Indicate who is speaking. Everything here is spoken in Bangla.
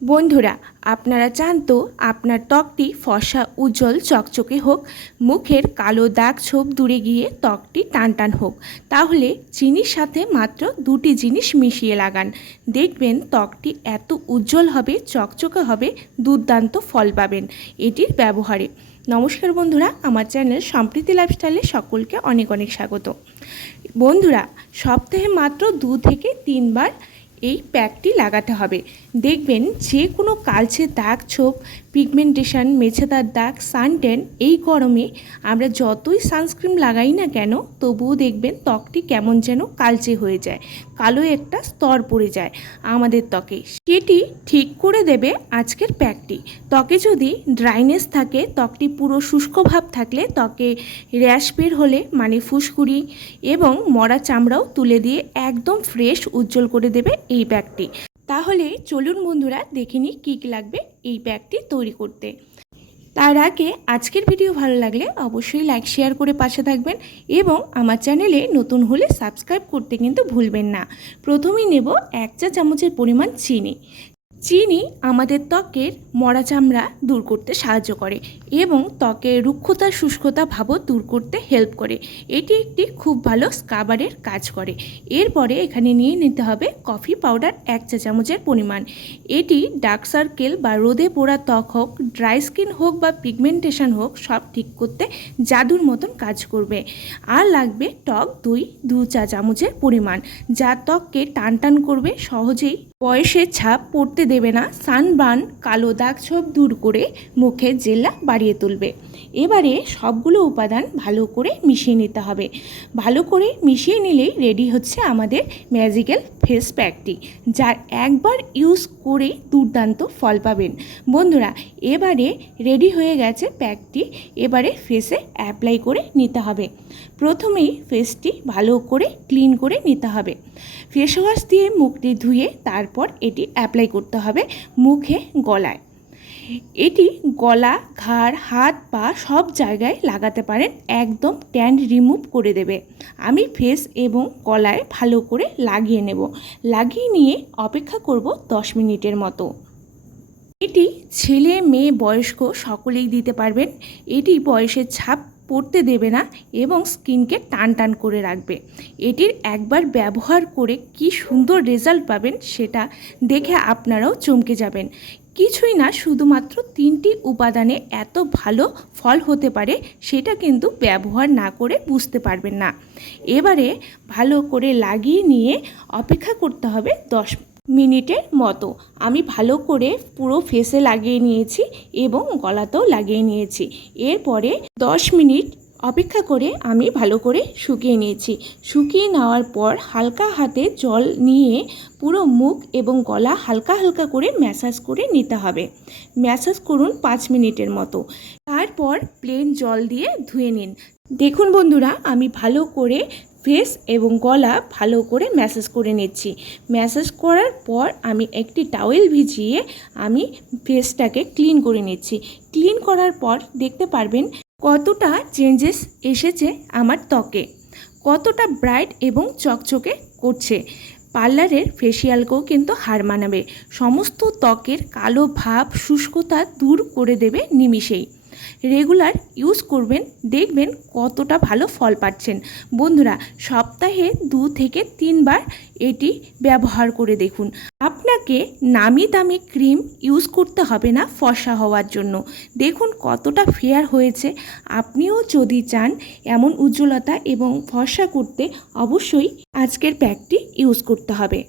Speaker 1: বন্ধুরা, আপনারা চান তো আপনার ত্বকটি ফসা উজ্জ্বল, চকচকে হোক, মুখের কালো দাগ ছোপ দূরে গিয়ে ত্বকটি টান টান হোক। তাহলে চিনির সাথে মাত্র দুটি জিনিস মিশিয়ে লাগান। দেখবেন ত্বকটি এত উজ্জ্বল হবে, চকচকে হবে, দুর্দান্ত ফল পাবেন এটির ব্যবহারে। নমস্কার বন্ধুরা, আমার চ্যানেল সম্প্রীতি লাইফস্টাইলে সকলকে অনেক অনেক স্বাগত। বন্ধুরা, সপ্তাহে মাত্র দু থেকে তিনবার এই প্যাকটি লাগাতে হবে। দেখবেন যে কোনো কালচে দাগ ছোপ, পিগমেন্টেশন, মেছেদার দাগ সানটেন এই গরমে আমরা যতই সানস্ক্রিন লাগাই না কেন, তবুও দেখবেন ত্বকটি কেমন যেন কালচে হয়ে যায়, কালো একটা স্তর পড়ে যায় আমাদের ত্বকে। সেটি ঠিক করে দেবে আজকের প্যাকটি। ত্বকে যদি ড্রাইনেস থাকে, ত্বকটি পুরো শুষ্ক ভাব থাকলে ত্বকে র্যাশ বের হলে মানে ফুসকুড়ি এবং মরা চামড়াও তুলে দিয়ে একদম ফ্রেশ উজ্জ্বল করে দেবে এই ব্যাগটি। তাহলে চলুন বন্ধুরা দেখে নিই কী কী লাগবে এই ব্যাগটি তৈরি করতে। তার আগে আজকের ভিডিও ভালো লাগলে অবশ্যই লাইক, শেয়ার করে পাশে থাকবেন এবং আমার চ্যানেলে নতুন হলে সাবস্ক্রাইব করতে কিন্তু ভুলবেন না। প্রথমেই নেব এক চা চামচের পরিমাণ চিনি। চিনি আমাদের ত্বকের মরা চামড়া দূর করতে সাহায্য করে এবং ত্বকের রুক্ষতা, শুষ্কতা ভাবও দূর করতে হেল্প করে। এটি একটি খুব ভালো স্কাবারের কাজ করে। এরপরে এখানে নিয়ে নিতে হবে কফি পাউডার এক চা চামচের পরিমাণ। এটি ডার্ক সার্কেল বা রোদে পোড়া ত্বক হোক, ড্রাই স্কিন হোক বা পিগমেন্টেশন হোক, সব ঠিক করতে জাদুর মতন কাজ করবে। আর লাগবে টক দুই দু চা চামচের পরিমাণ, যা ত্বককে টান টান করবে, সহজেই বয়সের ছাপ পড়তে দেবে না। সানবার্ন কালো দাগ ছোপ দূর করে মুখের জেল্লা বাড়িয়ে তুলবে। এবারে সবগুলো উপাদান ভালো করে মিশিয়ে নিতে হবে। ভালো করে মিশিয়ে নিলেই রেডি হচ্ছে আমাদের ম্যাজিক্যাল ফেস প্যাকটি যার একবার ইউজ করেই দুর্দান্ত ফল পাবেন। বন্ধুরা, এবারে রেডি হয়ে গেছে প্যাকটি এবারে ফেসে অ্যাপ্লাই করে নিতে হবে। প্রথমেই ফেসটি ভালো করে ক্লিন করে নিতে হবে। ফেস ওয়াশ দিয়ে মুখটি ধুয়ে তারপর এটি অ্যাপ্লাই করতে হবে মুখে গলায়। এটি গলা, ঘাড়, হাত পা সব জায়গায় লাগাতে পারেন, একদম ট্যান রিমুভ করে দেবে। আমি ফেস এবং গলায় ভালো করে লাগিয়ে নেব। লাগিয়ে নিয়ে অপেক্ষা করব দশ মিনিটের মতো। এটি ছেলে, মেয়ে, বয়স্ক সকলেই দিতে পারবেন। এটি বয়সের ছাপ পড়তে দেবে না এবং স্কিনকে টান টান করে রাখবে। এটির একবার ব্যবহার করে কি সুন্দর রেজাল্ট পাবেন সেটা দেখে আপনারাও চমকে যাবেন। কিছুই না, শুধুমাত্র তিনটি উপাদানে এত ভালো ফল হতে পারে সেটা কিন্তু ব্যবহার না করে বুঝতে পারবেন না। এবারে ভালো করে লাগিয়ে নিয়ে অপেক্ষা করতে হবে দশ মিনিটের মতো। আমি ভালো করে পুরো ফেসে লাগিয়ে নিয়েছি এবং গলাতেও লাগিয়ে নিয়েছি। এরপরে দশ মিনিট অপেক্ষা করে আমি ভালো করে শুকিয়ে নিয়েছি। শুকিয়ে নেওয়ার পর হালকা হাতে জল নিয়ে পুরো মুখ এবং গলা হালকা হালকা করে ম্যাসাজ করে নিতে হবে। ম্যাসাজ করুন পাঁচ মিনিটের মতো। তারপর প্লেন জল দিয়ে ধুয়ে নিন। দেখুন বন্ধুরা, আমি ভালো করে ফেস এবং গলা ভালো করে ম্যাসাজ করে নিচ্ছি। ম্যাসাজ করার পর আমি একটি টাওয়েল ভিজিয়ে আমি ফেসটাকে ক্লিন করে নিচ্ছি। ক্লিন করার পর দেখতে পারবেন কতটা চেঞ্জেস এসেছে আমার ত্বকে? কতটা ব্রাইট এবং চকচকে করছে? পার্লারের ফেসিয়ালকেও কিন্তু হার মানাবে। সমস্ত ত্বকের কালো ভাব, শুষ্কতা দূর করে দেবে নিমিষেই। রেগুলার ইউজ করবেন, দেখবেন কতটা ভালো ফল পাচ্ছেন। বন্ধুরা, সপ্তাহে দু থেকে তিনবার এটি ব্যবহার করে দেখুন। আপনাকে নামি দামি ক্রিম ইউজ করতে হবে না ফসা হওয়ার জন্য। দেখুন কতটা ফেয়ার হয়েছে। আপনিও যদি চান এমন উজ্জ্বলতা এবং ফসা করতে, অবশ্যই আজকের প্যাকটি ইউজ করতে হবে।